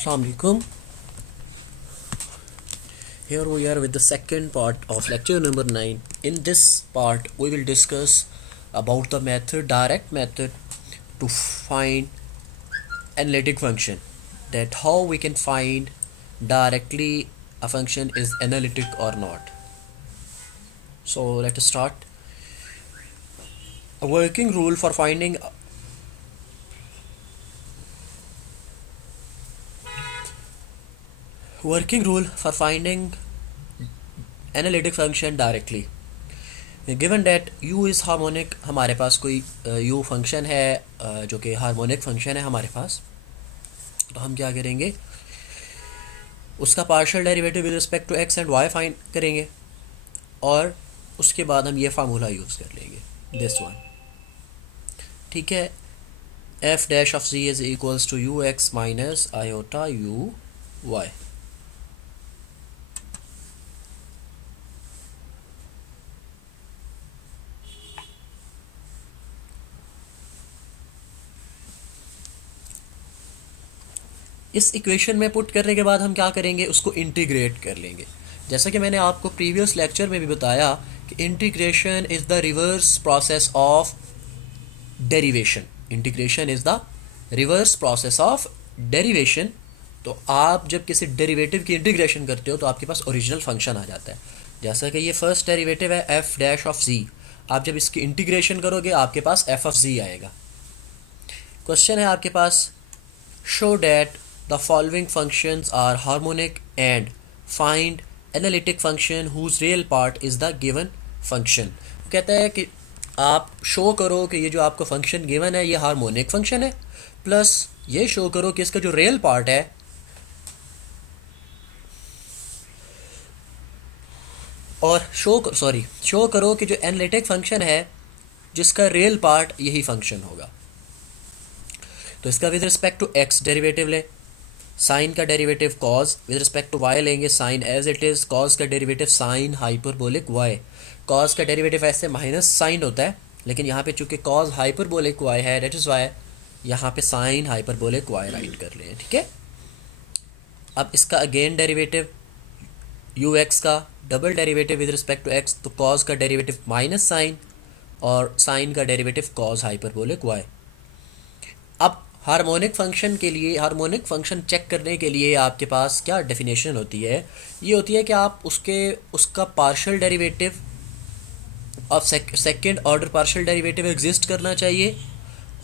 Assalamu alaikum. Here we are with the second part of lecture number 9. In this part we will discuss about the direct method to find analytic function, that how we can find directly a function is analytic or not. So let us start. A working rule for finding analytic function directly. Given that u is harmonic, हमारे पास कोई u function है जो कि harmonic function है हमारे पास, तो हम क्या करेंगे, उसका partial derivative with respect to x and y find करेंगे और उसके बाद हम ये फार्मूला यूज़ कर लेंगे, दिस वन. ठीक है, f dash of z is equals to u x minus iota u y. इस इक्वेशन में पुट करने के बाद हम क्या करेंगे, उसको इंटीग्रेट कर लेंगे. जैसा कि मैंने आपको प्रीवियस लेक्चर में भी बताया कि integration is the reverse process of derivation. Integration is the reverse process of derivation. तो आप जब किसी डेरिवेटिव की इंटीग्रेशन करते हो तो आपके पास ओरिजिनल फंक्शन आ जाता है. जैसा कि ये फर्स्ट डेरिवेटिव है एफ डैश ऑफ जी, आप जब इसकी इंटीग्रेशन करोगे आपके पास एफ ऑफ जी आएगा. क्वेश्चन है आपके पास, show that the following functions are harmonic and find analytic function whose real part is the given function. कहता है कि आप शो करो कि ये जो आपको फंक्शन गिवन है ये हार्मोनिक फंक्शन है, प्लस ये शो करो कि इसका जो रियल पार्ट है और शो करो कि जो एनालिटिक फंक्शन है जिसका रियल पार्ट यही फंक्शन होगा. तो इसका with respect to x derivative ले, साइन का derivative cos, with respect to y लेंगे sine as it is, cos का derivative sine hyperbolic y. Cos का डेरिवेटिव ऐसे माइनस साइन होता है, लेकिन यहाँ पे चूंकि कॉज हाइपरबोलिक वाई है, डेट इज़ वाई यहाँ पे साइन हाइपरबोलिक वाई राइट कर लें. ठीक है, अब इसका अगेन डेरिवेटिव यू एक्स का double derivative with respect to x, तो कॉज का डेरिवेटिव माइनस साइन और साइन का डेरिवेटिव कॉज हाइपरबोलिक वाई. अब हार्मोनिक फंक्शन के लिए, हार्मोनिक फंक्शन चेक करने के लिए आपके पास क्या डेफिनेशन होती है, ये होती है कि आप उसका partial derivative of second order partial derivative exist करना चाहिए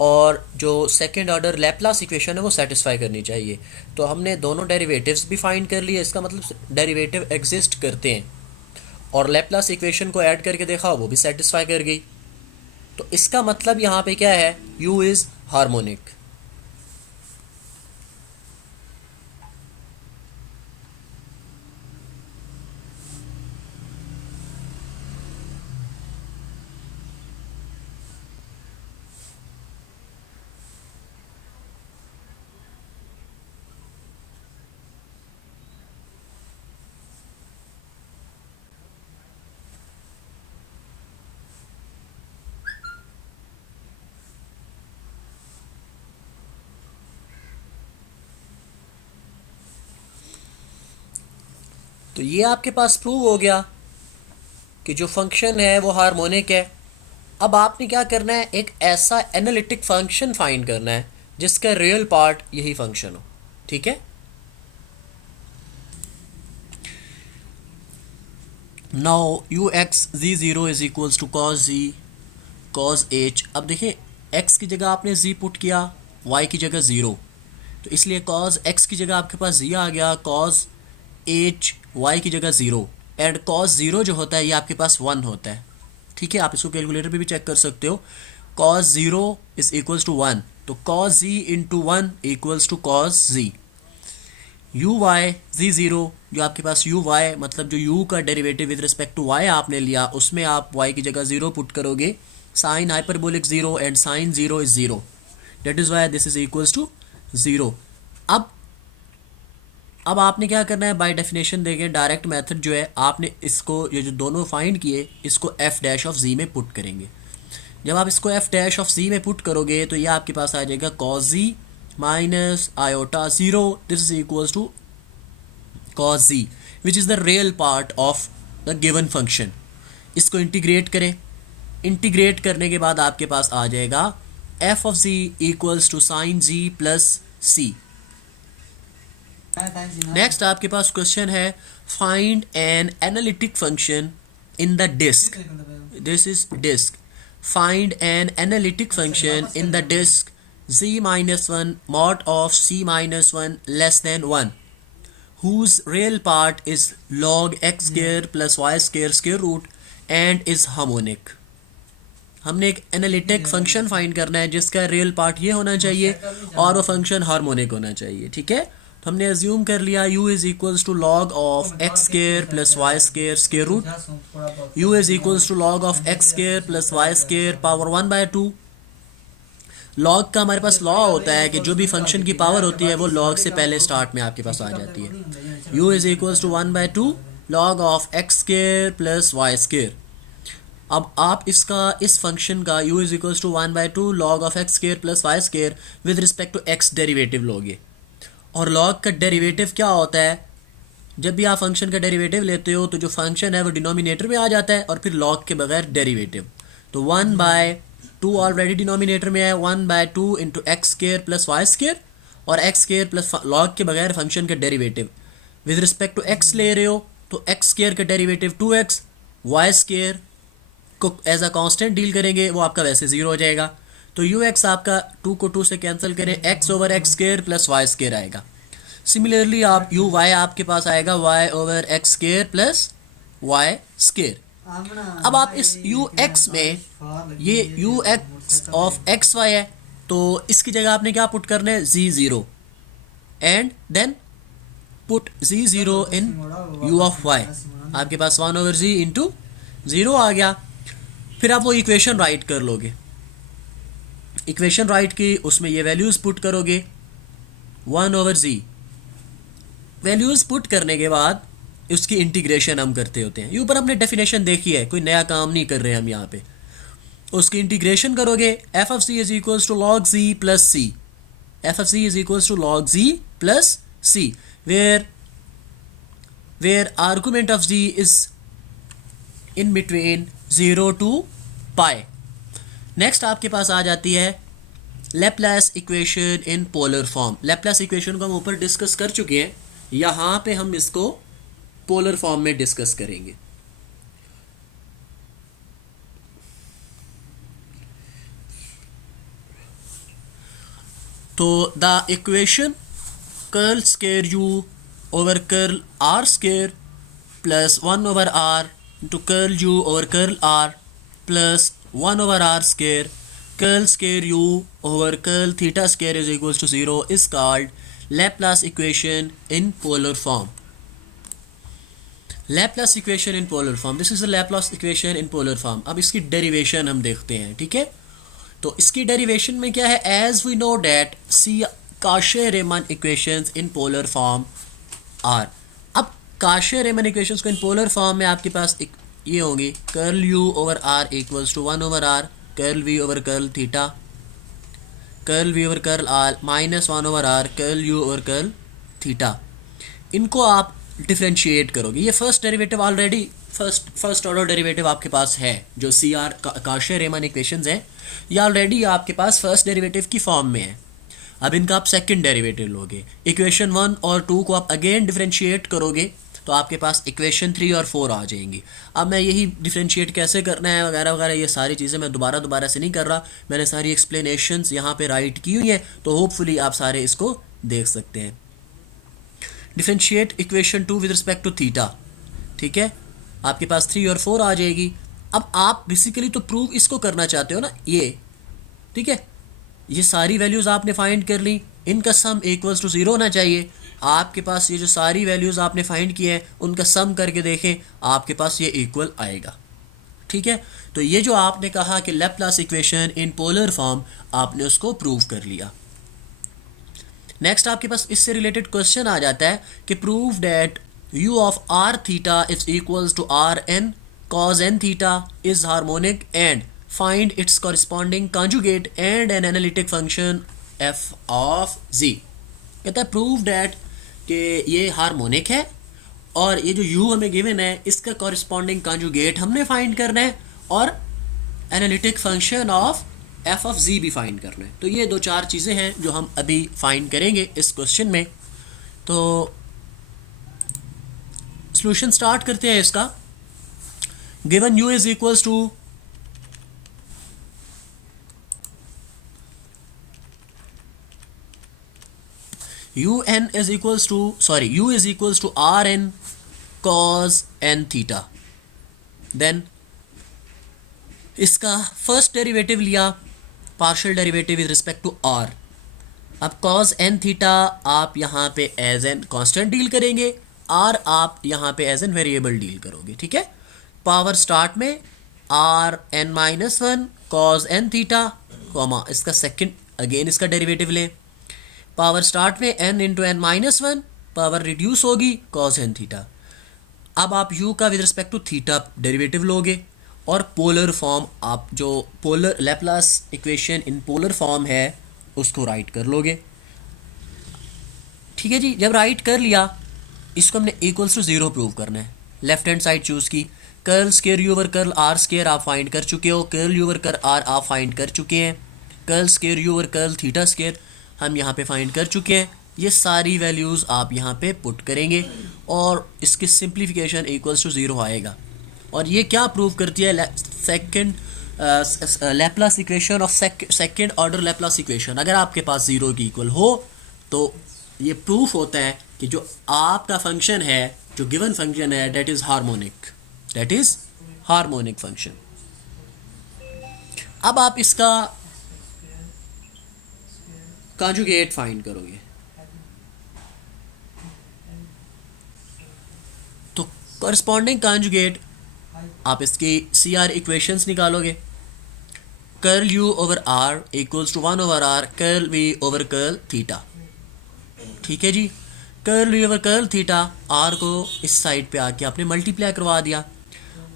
और जो सेकंड ऑर्डर लैप्लास इक्वेशन है वो सेटिस्फाई करनी चाहिए. तो हमने दोनों डेरिवेटिव्स भी फाइंड कर लिए, इसका मतलब डेरिवेटिव एग्जिस्ट करते हैं, और लैप्लास इक्वेशन को ऐड करके देखा वो भी सेटिस्फाई कर गई. तो इसका मतलब यहाँ पे क्या है, u इज़ हार्मोनिक. तो ये आपके पास प्रूव हो गया कि जो फंक्शन है वो हार्मोनिक है. अब आपने क्या करना है, एक ऐसा एनालिटिक फंक्शन फाइंड करना है जिसका रियल पार्ट यही फंक्शन हो. ठीक है, now u x g zero is equals to cos g cos h. अब देखिए x की जगह आपने z पुट किया, y की जगह ज़ीरो, तो इसलिए कॉस x की जगह आपके पास z आ गया, कॉस एच y की जगह ज़ीरो, एंड कॉस ज़ीरो जो होता है ये आपके पास 1 होता है. ठीक है, आप इसको कैलकुलेटर पे भी चेक कर सकते हो. Cos zero is equals to 1, तो cos z into 1 equals to cos z. U y g zero जो आपके पास यू वाई मतलब जो u का derivative with respect to y आपने लिया, उसमें आप y की जगह ज़ीरो पुट करोगे, sine hyperbolic zero and sine zero is zero, that is why this is equals to zero. अब आपने क्या करना है, बाय डेफिनेशन देखें डायरेक्ट मेथड जो है, आपने इसको ये जो दोनों फाइंड किए इसको एफ डैश ऑफ जी में पुट करेंगे. जब आप इसको एफ डैश ऑफ जी में पुट करोगे तो ये आपके पास आ जाएगा cos ji minus iota 0, this is equals to cos z, which is the real part of the given function. इसको इंटीग्रेट करें, इंटीग्रेट करने के बाद आपके पास आ जाएगा f of z equals to sin z plus c. Next आपके पास क्वेश्चन है find an analytic function in the disc. This is disc. Find an analytic function in the disc z minus 1 mod of c minus 1 less than 1 whose real part is log x square plus y square square root and is harmonic. हमने एक analytic function find करना है जिसका real part ये होना चाहिए और वो फंक्शन हार्मोनिक होना चाहिए. ठीक है, तो हमने अज्यूम कर लिया u is equals to log of x square plus y square square root. u is equals to log of x square plus y square power 1/2. Log का हमारे पास लॉ होता है कि जो भी फंक्शन की पावर होती है वो लॉग से पहले स्टार्ट में आपके पास आ जाती है. u is equals to 1/2 log of x square plus y square. अब आप इसका इस फंक्शन का u is equals to 1/2 log of x square plus y square with respect to x derivative लोगे. और लॉग का डेरिवेटिव क्या होता है, जब भी आप फंक्शन का डेरिवेटिव लेते हो तो जो फंक्शन है वो डिनोमिनेटर में आ जाता है और फिर लॉग के बगैर डेरिवेटिव. तो 1/2 ऑलरेडी डिनोमिनेटर में है, 1/2 into x square plus y square और एक्स स्क्वायर प्लस लॉग के बगैर फंक्शन का derivative with respect to x ले रहे हो तो एक्स स्क्वायर का डेरिवेटिव 2x, वाई स्क्वायर को एज अ कांस्टेंट डील करेंगे वो आपका वैसे 0 हो जाएगा. तो ux आपका 2 को 2 से कैंसिल करें, x over x square plus y square आएगा. सिमिलरली आप uy आपके पास आएगा y over x square plus y square. अब आप इस ux में ये ux ऑफ xy है तो इसकी जगह आपने क्या पुट करना है z0 and then put z0 in u of y. आपके पास 1 ओवर z इंटू 0 आ गया. फिर आप वो इक्वेशन राइट कर लोगे. इक्वेशन राइट की उसमें ये वैल्यूज़ पुट करोगे 1 ओवर z. वैल्यूज़ पुट करने के बाद उसकी इंटीग्रेशन हम करते होते हैं. ये ऊपर हमने डेफिनेशन देखी है, कोई नया काम नहीं कर रहे हम यहाँ पे. उसकी इंटीग्रेशन करोगे f of c is equals to log z plus c. F of c is equals to log z plus c where argument of z is in between 0 to pi. Next आपके पास आ जाती है Laplace equation in polar form. Laplace equation को हम ऊपर discuss कर चुके हैं, यहाँ पे हम इसको पोलर फॉर्म में डिस्कस करेंगे. तो the equation curl square u over curl r square plus 1 over r into curl u over curl r plus 1 over r square curl square u over curl theta square is equals to 0 is called Laplace equation in polar form. Laplace equation in polar form. This is the Laplace equation in polar form. अब इसकी derivation हम देखते हैं. ठीक है, तो इसकी derivation में क्या है, as we know that C Cauchy-Riemann equations in polar form are. अब Cauchy-Riemann equations को इन पोलर फॉर्म में आपके पास एक ये होंगी curl u over r equals to 1 over r curl v over curl theta curl v over curl r minus 1 over r curl u over curl theta. इनको आप differentiate करोगे. ये first derivative already first order derivative आपके पास है जो C R Cauchy-Riemann equations हैं, ये ऑलरेडी आपके पास फर्स्ट डेरिवेटिव की फॉर्म में है. अब इनका आप सेकंड डेरिवेटिव लोगे. इक्वेशन 1 और 2 को आप अगेन डिफ्रेंशिएट करोगे तो आपके पास इक्वेशन 3 और 4 आ जाएंगी. अब मैं यही डिफ्रेंशिएट कैसे करना है वगैरह वगैरह ये सारी चीज़ें मैं दोबारा से नहीं कर रहा. मैंने सारी एक्सप्लेनेशंस यहाँ पे राइट की हुई हैं तो होपफुली आप सारे इसको देख सकते हैं. Differentiate equation 2 with respect to theta. ठीक है, आपके पास 3 और 4 आ जाएगी. अब आप बेसिकली तो प्रूव इसको करना चाहते हो ना ये. ठीक है, ये सारी वैल्यूज़ आपने फाइंड कर ली, इनका सम इक्वल्स टू 0 होना चाहिए. आपके पास ये जो सारी वैल्यूज़ आपने फाइंड किए हैं उनका सम करके देखें, आपके पास ये इक्वल आएगा. ठीक है, तो ये जो आपने कहा कि Laplace equation in polar form, आपने उसको प्रूव कर लिया. नेक्स्ट आपके पास इससे रिलेटेड क्वेश्चन आ जाता है कि prove that u of r theta is equals to r n cos n theta is harmonic and find its corresponding conjugate and an analytic function f of z. कहता है prove that कि ये harmonic है और ये जो u हमें given है इसका कॉरिस्पॉन्डिंग कॉन्जुगेट हमने फाइंड करना है और analytic function of f of z भी फाइंड करना है। तो ये दो चार चीज़ें हैं जो हम अभी फाइंड करेंगे इस क्वेश्चन में। तो सॉल्यूशन स्टार्ट करते हैं इसका। Given u is equals to u is equals to rn cos n theta। Then इसका फर्स्ट डेरिवेटिव लिया, partial derivative with respect to r। अब cos n थीटा आप यहाँ पे एज एन कांस्टेंट डील करेंगे, r आप यहाँ पे एज एन वेरिएबल डील करोगे, ठीक है। पावर स्टार्ट में r n minus one cos n theta comma इसका सेकंड अगेन इसका डेरिवेटिव लें। पावर स्टार्ट में n into n minus one, power reduce होगी cos n थीटा। अब आप u का with respect to theta derivative लोगे और पोलर फॉर्म आप जो polar Laplace equation in polar form है उसको राइट कर लोगे, ठीक है जी। जब राइट कर लिया इसको हमने इक्वल्स टू जीरो प्रूव करना है। लेफ्ट हैंड साइड चूज की, curl square u over curl r square आप फाइंड कर चुके हो, curl u over curl r आप फाइंड कर चुके हैं, curl square u over curl theta square हम यहाँ पे फाइंड कर चुके हैं। ये सारी वैल्यूज़ आप यहाँ पे पुट करेंगे और इसकी सिंप्लीफिकेशन इक्वल्स टू ज़ीरो आएगा। और ये क्या प्रूव करती है? Second Laplace equation of second order Laplace equation अगर आपके पास ज़ीरो की इक्वल हो तो ये प्रूफ होता है कि जो आपका फंक्शन है, जो गिवन फंक्शन है, दैट इज़ हार्मोनिक फंक्शन। अब आप इसका कॉन्जुगेट फाइंड करोगे तो कॉरस्पॉन्डिंग कॉन्जुगेट आप इसकी सी आर इक्वेशंस निकालोगे। Curl u over r equals to one over r curl v over curl theta, ठीक है जी। Curl v over curl theta r को इस साइड पे आके आपने मल्टीप्लाई करवा दिया।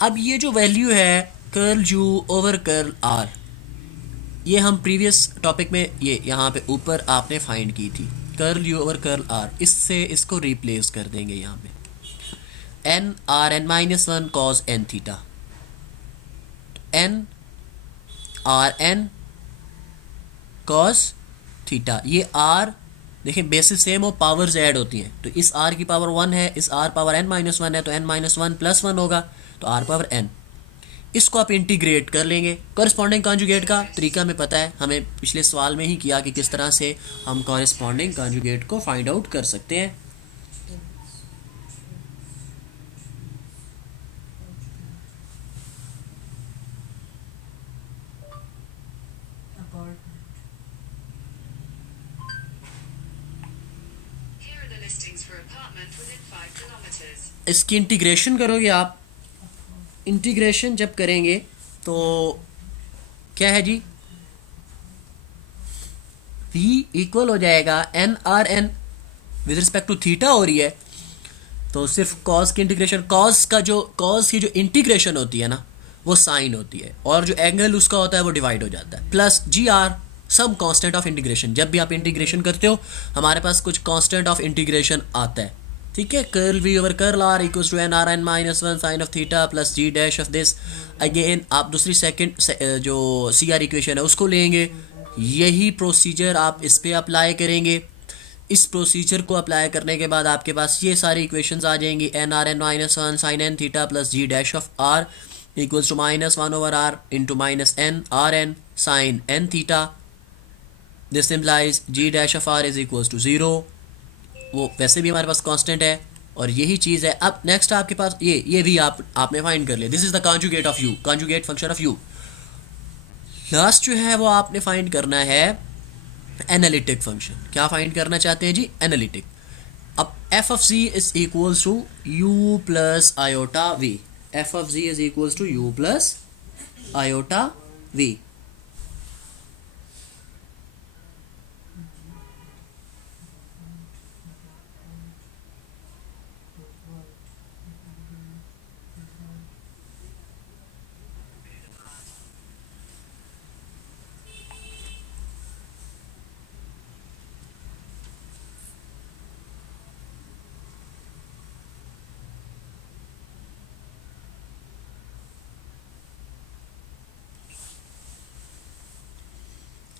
अब ये जो वैल्यू है curl u over curl r, ये हम प्रीवियस टॉपिक में ये यहाँ पे ऊपर आपने फाइंड की थी, curl u over curl r. इससे इसको रिप्लेस कर देंगे यहाँ पे n r n minus one cos n theta, n r n cos theta. ये आर देखिए बेसिस सेम हो, पावर्स ऐड होती हैं, तो इस आर की पावर वन है, इस r power n minus one है, तो n minus one plus one होगा, तो आर पावर एन। इसको आप इंटीग्रेट कर लेंगे। कॉरस्पॉन्डिंग कॉन्जुगेट का तरीका हमें पता है, हमें पिछले सवाल में ही किया कि किस तरह से हम कॉरस्पॉन्डिंग कॉन्जुगेट को फाइंड आउट कर सकते हैं। इसकी इंटीग्रेशन करोगे आप। इंटीग्रेशन जब करेंगे तो क्या है जी, v इक्वल हो जाएगा n r n with respect to theta हो रही है तो सिर्फ कॉस की इंटीग्रेशन, कॉस की जो इंटीग्रेशन होती है ना वो साइन होती है और जो एंगल उसका होता है वो डिवाइड हो जाता है, plus g r some constant of integration. जब भी आप इंटीग्रेशन करते हो हमारे पास कुछ कांस्टेंट ऑफ इंटीग्रेशन आता है, ठीक है। Curl v over curl r equals to n r n minus one sine of theta plus g dash of this. Again आप दूसरी सेकंड जो सी आर इक्वेशन है उसको लेंगे, यही प्रोसीजर आप इस पर अप्लाई करेंगे। इस प्रोसीजर को अप्लाई करने के बाद आपके पास ये सारी इक्वेशंस आ जाएंगी, n r n minus one sine n theta plus g dash of r equals to minus one over r into minus n r n sine n theta. This implies g dash of r is equals to zero, वो वैसे भी हमारे पास constant है और यही चीज़ है। अब next आपके पास ये भी आपने फाइंड कर लिया, this is the conjugate of you, conjugate function of you. Last जो है वो आपने फाइंड करना है एनालिटिक फंक्शन। क्या फाइंड करना चाहते हैं जी? एनालिटिक। अब f of g is equals to u plus iota v, f of g is equals to u plus iota v.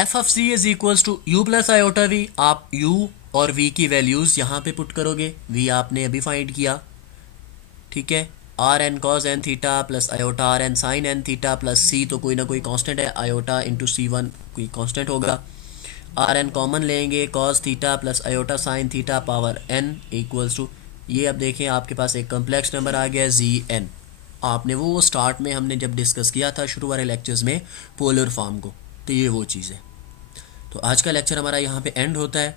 F of c is equals to u plus iota v. आप u और v की values यहाँ पे put करोगे, we आपने अभी find किया, ठीक है। R n cos n theta plus iota r n sine n theta plus C, तो कोई ना कोई कांस्टेंट है, आयोटा इंटू सी वन कोई कांस्टेंट होगा। आर एन कॉमन लेंगे, cos theta plus iota sine theta power n equals to, ये अब देखें आपके पास एक कम्प्लेक्स नंबर आ गया जी एन। आपने वो स्टार्ट में हमने जब डिस्कस किया था शुरू वाले लेक्चर्स में पोलर फॉर्म को, तो ये वो चीज़ है। तो आज का लेक्चर हमारा यहाँ पे एंड होता है।